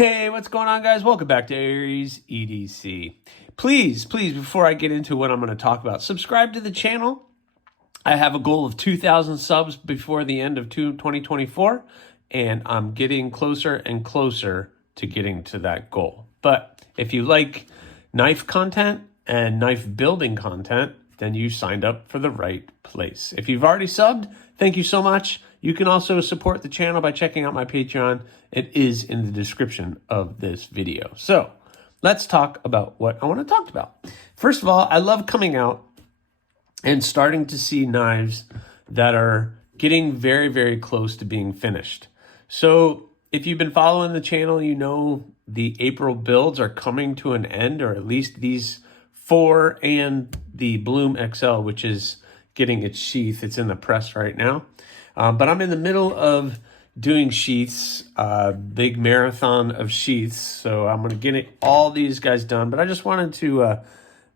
Hey, what's going on, guys? Welcome back to Aries EDC. Please, before I get into what I'm going to talk about, subscribe to the channel. I have a goal of 2,000 subs before the end of 2024, and I'm getting closer and closer to getting to that goal. But if you like knife content and knife building content, then you signed up for the right place. If you've already subbed, thank you so much. You can also support the channel by checking out my Patreon. It is in the description of this video. So let's talk about what I want to talk about. First of all, I love coming out and starting to see knives that are getting very, very close to being finished. So if you've been following the channel, you know the April builds are coming to an end, or at least these 4 and the Bloom XL, which is getting its sheath. It's in the press right now. But I'm in the middle of doing sheaths, big marathon of sheaths. So I'm going to get all these guys done. But I just wanted to,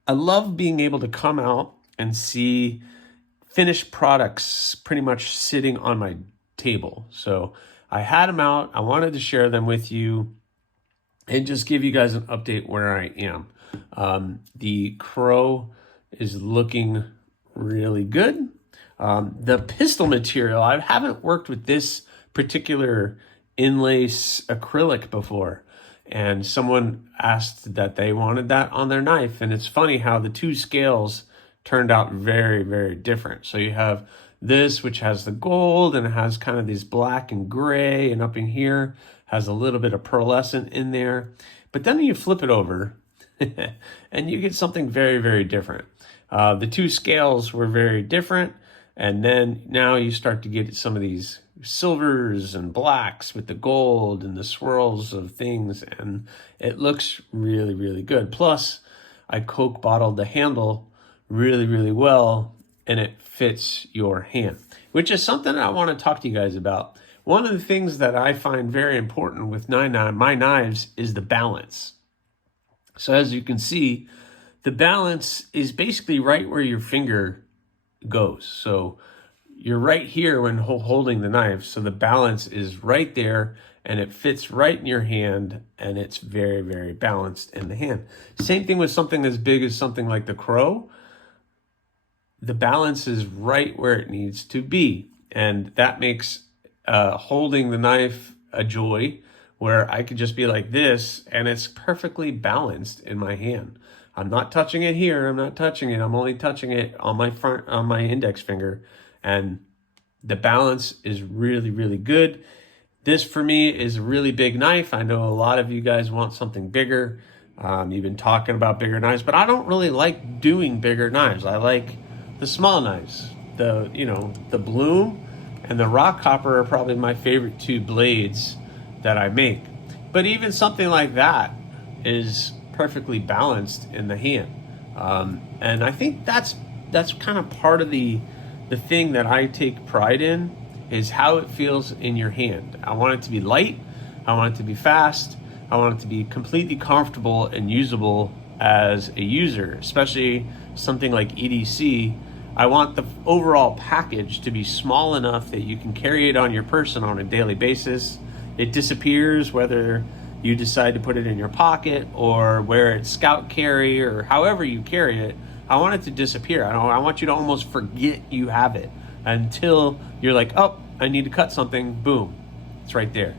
I love being able to come out and see finished products pretty much sitting on my table. So I had them out. I wanted to share them with you and just give you guys an update where I am. The Crow is looking really good. The pistol material, I haven't worked with this particular inlace acrylic before, and someone asked that they wanted that on their knife. And it's funny how the two scales turned out very, very different. So you have this, which has the gold and it has kind of these black and gray, and up in here has a little bit of pearlescent in there. But then you flip it over and you get something very, very different. The two scales were very different. And then now you start to get some of these silvers and blacks with the gold and the swirls of things. And it looks really, really good. Plus, I Coke bottled the handle really, really well, and it fits your hand, which is something I want to talk to you guys about. One of the things that I find very important with my knives is the balance. So as you can see, the balance is basically right where your finger goes. So you're right here when holding the knife. So the balance is right there and it fits right in your hand, and it's very, very balanced in the hand. Same thing with something as big as something like the Crow. The balance is right where it needs to be. And that makes holding the knife a joy, where I could just be like this and it's perfectly balanced in my hand. I'm not touching it here. I'm not touching it. I'm only touching it on my index finger. And the balance is really, really good. This for me is a really big knife. I know a lot of you guys want something bigger. You've been talking about bigger knives, but I don't really like doing bigger knives. I like the small knives. The Bloom and the Rock Hopper are probably my favorite two blades that I make. But even something like that is perfectly balanced in the hand, and I think that's kind of part of the thing that I take pride in, is how it feels in your hand. I want it to be light, I want it to be fast, I want it to be completely comfortable and usable as a user, especially something like EDC. I want the overall package to be small enough that you can carry it on your person on a daily basis. It disappears whether you decide to put it in your pocket or wear it scout carry or however you carry it. I want it to disappear. I want you to almost forget you have it until you're like, oh, I need to cut something. Boom, it's right there.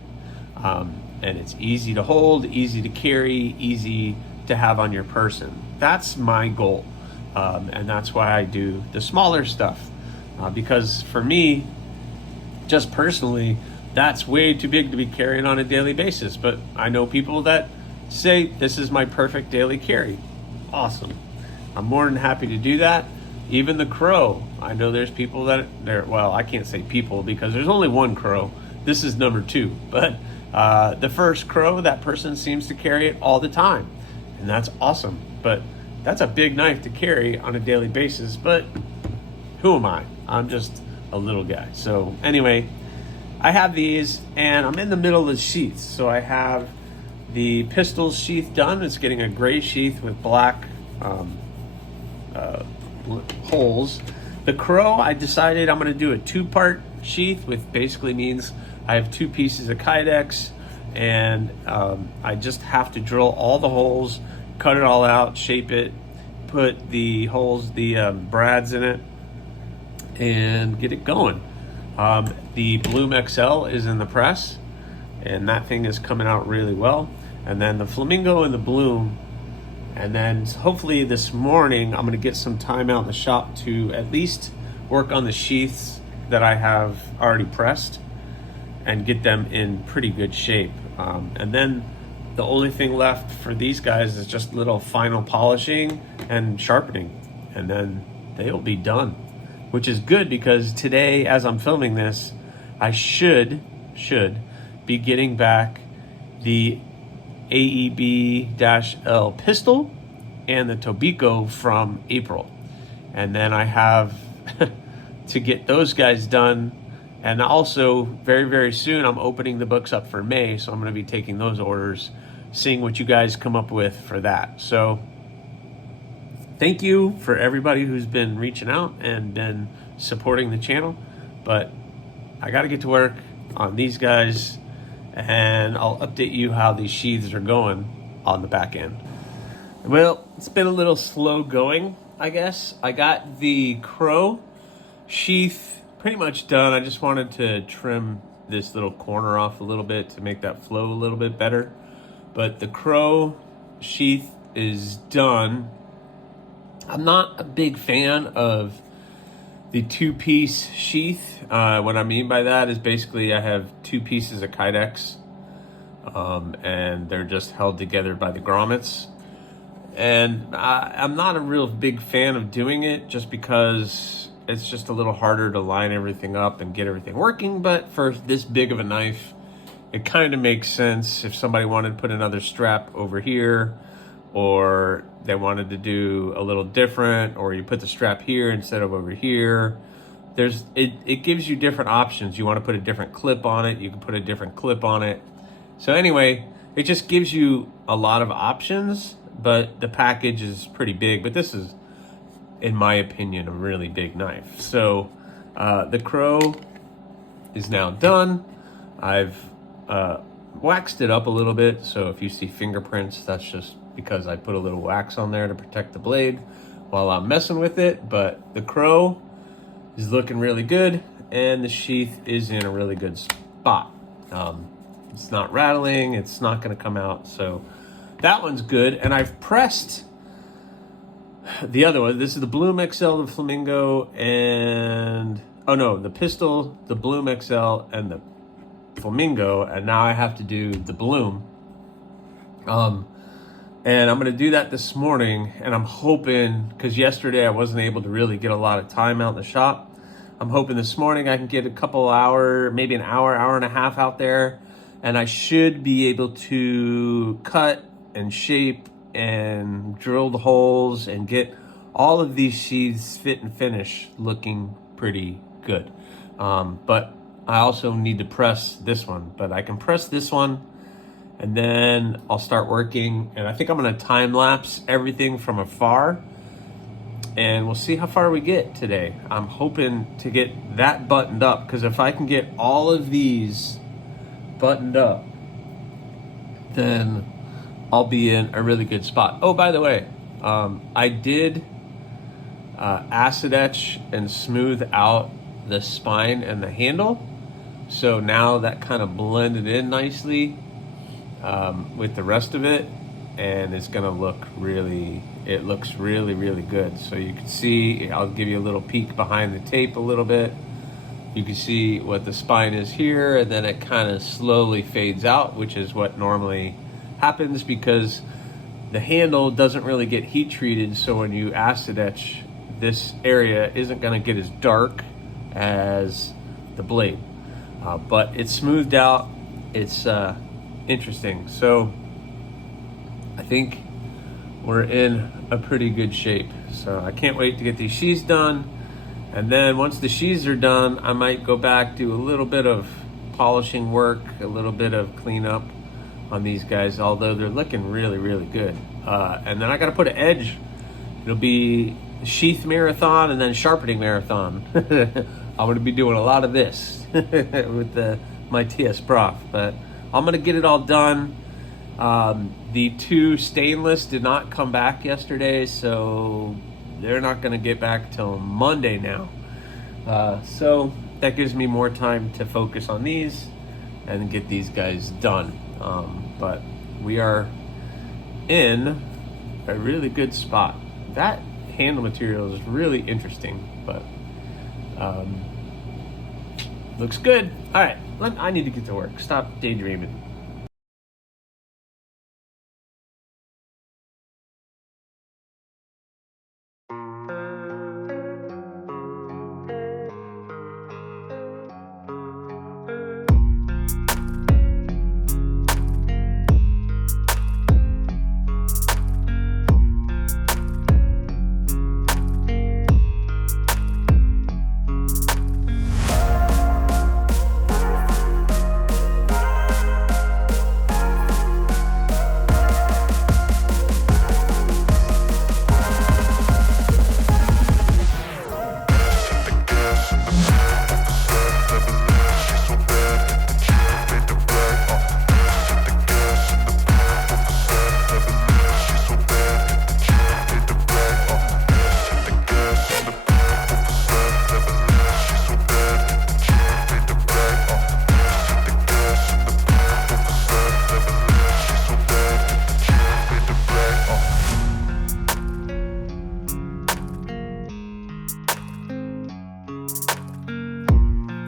And it's easy to hold, easy to carry, easy to have on your person. That's my goal. And that's why I do the smaller stuff. Because for me, just personally, that's way too big to be carrying on a daily basis. But I know people that say this is my perfect daily carry. Awesome. I'm more than happy to do that. Even the Crow. I know there's people well, I can't say people because there's only one Crow. This is number 2. But the first Crow, that person seems to carry it all the time. And that's awesome. But that's a big knife to carry on a daily basis. But who am I? I'm just a little guy. So anyway, I have these, and I'm in the middle of the sheaths. So I have the pistol sheath done. It's getting a gray sheath with black holes. The Crow, I decided I'm going to do a 2-part sheath, which basically means I have 2 pieces of Kydex and I just have to drill all the holes, cut it all out, shape it, put the holes, the brads in it, and get it going. The Bloom XL is in the press, and that thing is coming out really well. And then the Flamingo and the Bloom, and then hopefully this morning I'm gonna get some time out in the shop to at least work on the sheaths that I have already pressed and get them in pretty good shape. And then the only thing left for these guys is just little final polishing and sharpening, and then they'll be done, which is good because today, as I'm filming this, I should be getting back the AEB-L pistol and the Tobiko from April. And then I have to get those guys done. And also very, very soon, I'm opening the books up for May. So I'm going to be taking those orders, seeing what you guys come up with for that. So thank you for everybody who's been reaching out and been supporting the channel. But I got to get to work on these guys, and I'll update you how these sheaths are going on the back end. Well, it's been a little slow going, I guess. I got the Crow sheath pretty much done. I just wanted to trim this little corner off a little bit to make that flow a little bit better. But the Crow sheath is done. I'm not a big fan of the two-piece sheath. What I mean by that is basically I have two pieces of Kydex, and they're just held together by the grommets. And I'm not a real big fan of doing it just because it's just a little harder to line everything up and get everything working. But for this big of a knife, it kind of makes sense. If somebody wanted to put another strap over here, or they wanted to do a little different, or you put the strap here instead of over here, it gives you different options. You want to put a different clip on it, you can put a different clip on it. So anyway, it just gives you a lot of options, but the package is pretty big. But this is, in my opinion, a really big knife. So the Crow is now done. I've waxed it up a little bit, so if you see fingerprints, that's just because I put a little wax on there to protect the blade while I'm messing with it. But the Crow is looking really good, and the sheath is in a really good spot. It's not rattling, it's not going to come out, so that one's good. And I've pressed the other one. This is the Bloom XL, the Flamingo, and the pistol, the Bloom XL, and the Flamingo, and now I have to do the Bloom. And I'm going to do that this morning, and I'm hoping, because yesterday I wasn't able to really get a lot of time out in the shop, I'm hoping this morning I can get a couple hour, maybe an hour, hour and a half out there, and I should be able to cut and shape and drill the holes and get all of these sheaths fit and finish looking pretty good. But I also need to press this one, but I can press this one, and then I'll start working, and I think I'm gonna time lapse everything from afar, and we'll see how far we get today. I'm hoping to get that buttoned up, because if I can get all of these buttoned up, then I'll be in a really good spot. Oh, by the way, I did acid etch and smooth out the spine and the handle, so now that kind of blended in nicely with the rest of it, and it's gonna look really, it looks really, really good. So you can see, I'll give you a little peek behind the tape a little bit. You can see what the spine is here, and then it kind of slowly fades out, which is what normally happens because the handle doesn't really get heat treated. So when you acid etch, this area isn't gonna get as dark as the blade, but it's smoothed out. It's interesting. So I think we're in a pretty good shape. So I can't wait to get these sheaths done. And then once the sheaths are done, I might go back, do a little bit of polishing work, a little bit of cleanup on these guys, although they're looking really, really good. And then I got to put an edge. It'll be sheath marathon and then sharpening marathon. I'm going to be doing a lot of this with my TS Prof, but I'm gonna get it all done. The 2 stainless did not come back yesterday, so they're not gonna get back till Monday now. So that gives me more time to focus on these and get these guys done. But we are in a really good spot. That handle material is really interesting, but looks good. All right, I need to get to work. Stop daydreaming.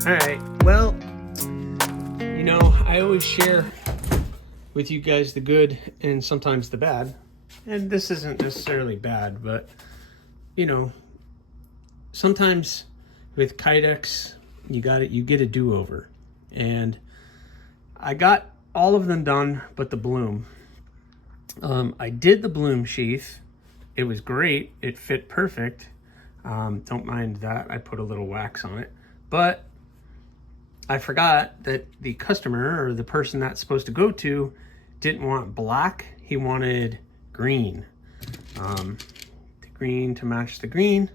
All right, well, you know, I always share with you guys the good and sometimes the bad. And this isn't necessarily bad, but, you know, sometimes with Kydex, you get a do-over. And I got all of them done but the bloom. I did the bloom sheath. It was great. It fit perfect. Don't mind that. I put a little wax on it. But I forgot that the customer, or the person that's supposed to go to, didn't want black. He wanted green. The green to match the green.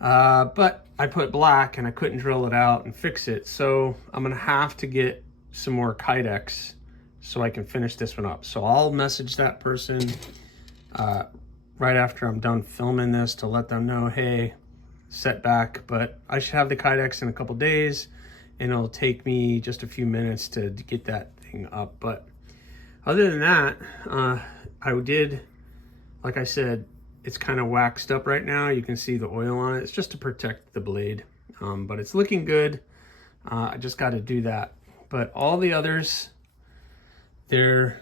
But I put black and I couldn't drill it out and fix it. So I'm gonna have to get some more Kydex so I can finish this one up. So I'll message that person right after I'm done filming this to let them know, hey, setback, but I should have the Kydex in a couple days, and it'll take me just a few minutes to get that thing up. But other than that, I did, like I said, it's kind of waxed up right now. You can see the oil on it. It's just to protect the blade, but it's looking good. I just got to do that. But all the others, their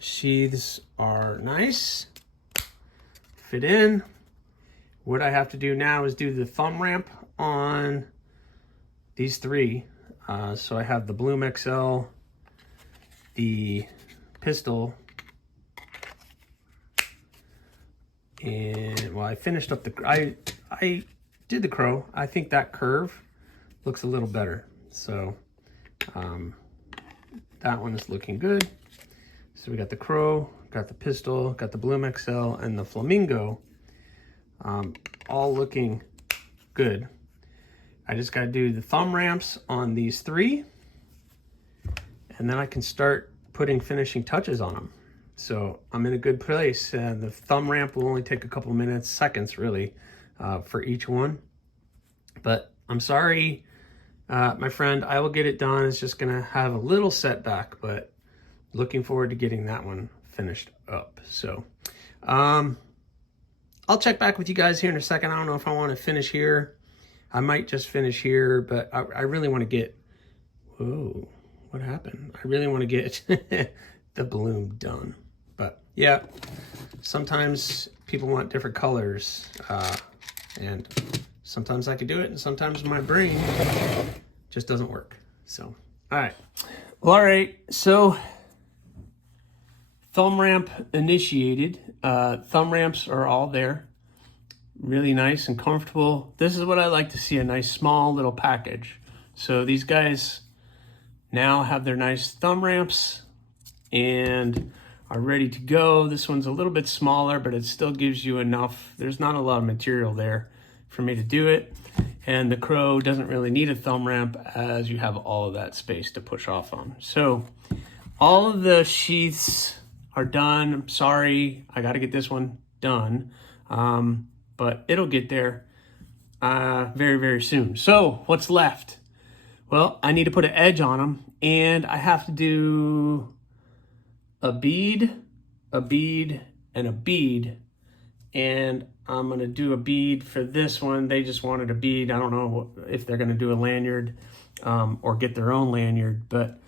sheaths are nice, fit in. What I have to do now is do the thumb ramp on these 3. So I have the Bloom XL, the pistol, and well, I finished up the, I did the crow. I think that curve looks a little better. So that one is looking good. So we got the crow, got the pistol, got the Bloom XL, and the flamingo, all looking good. I just got to do the thumb ramps on these 3, and then I can start putting finishing touches on them. So I'm in a good place. The thumb ramp will only take a couple minutes, seconds really, for each one. But I'm sorry, my friend, I will get it done. It's just gonna have a little setback, but looking forward to getting that one finished up. So I'll check back with you guys here in a second. I don't know if I want to finish here. I might just finish here, but I really want to get, whoa, what happened? I really want to get the bloom done. But yeah, sometimes people want different colors, and sometimes I can do it, and sometimes my brain just doesn't work. So, all right. Well, all right, so thumb ramp initiated. Thumb ramps are all there. Really nice and comfortable. This is what I like to see, a nice small little package. So these guys now have their nice thumb ramps and are ready to go. This one's a little bit smaller, but it still gives you enough. There's not a lot of material there for me to do it. And the Crow doesn't really need a thumb ramp as you have all of that space to push off on. So all of the sheaths are done. I'm sorry, I got to get this one done, but it'll get there very, very soon. So what's left? Well, I need to put an edge on them, and I have to do a bead, and a bead. And I'm going to do a bead for this one. They just wanted a bead. I don't know if they're going to do a lanyard or get their own lanyard, but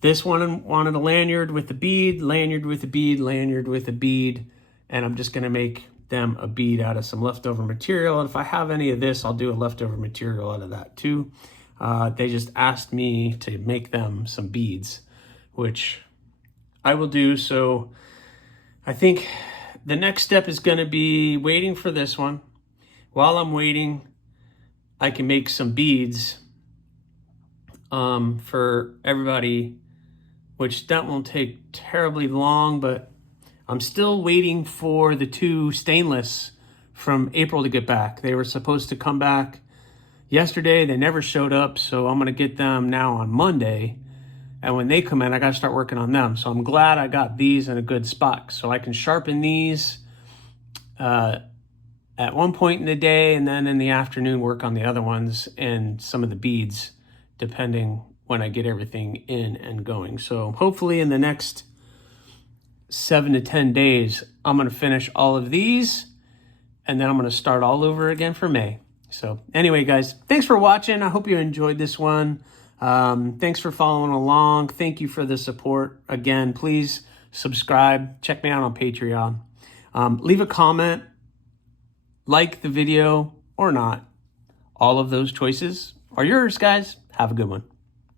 this one wanted a lanyard with a bead, lanyard with a bead, lanyard with a bead, and I'm just going to make them a bead out of some leftover material. And if I have any of this, I'll do a leftover material out of that too. They just asked me to make them some beads, which I will do. So I think the next step is going to be waiting for this one. While I'm waiting, I can make some beads for everybody, which that won't take terribly long, but I'm still waiting for the 2 stainless from April to get back. They were supposed to come back yesterday. They never showed up, so I'm going to get them now on Monday. And when they come in, I got to start working on them. So I'm glad I got these in a good spot. So I can sharpen these at one point in the day, and then in the afternoon work on the other ones and some of the beads, depending when I get everything in and going. So hopefully in the next 7 to 10 days, I'm going to finish all of these, and then I'm going to start all over again for May. So anyway, guys, thanks for watching. I hope you enjoyed this one. Thanks for following along. Thank you for the support. Again, please subscribe. Check me out on Patreon. Leave a comment, like the video or not. All of those choices are yours, guys. Have a good one.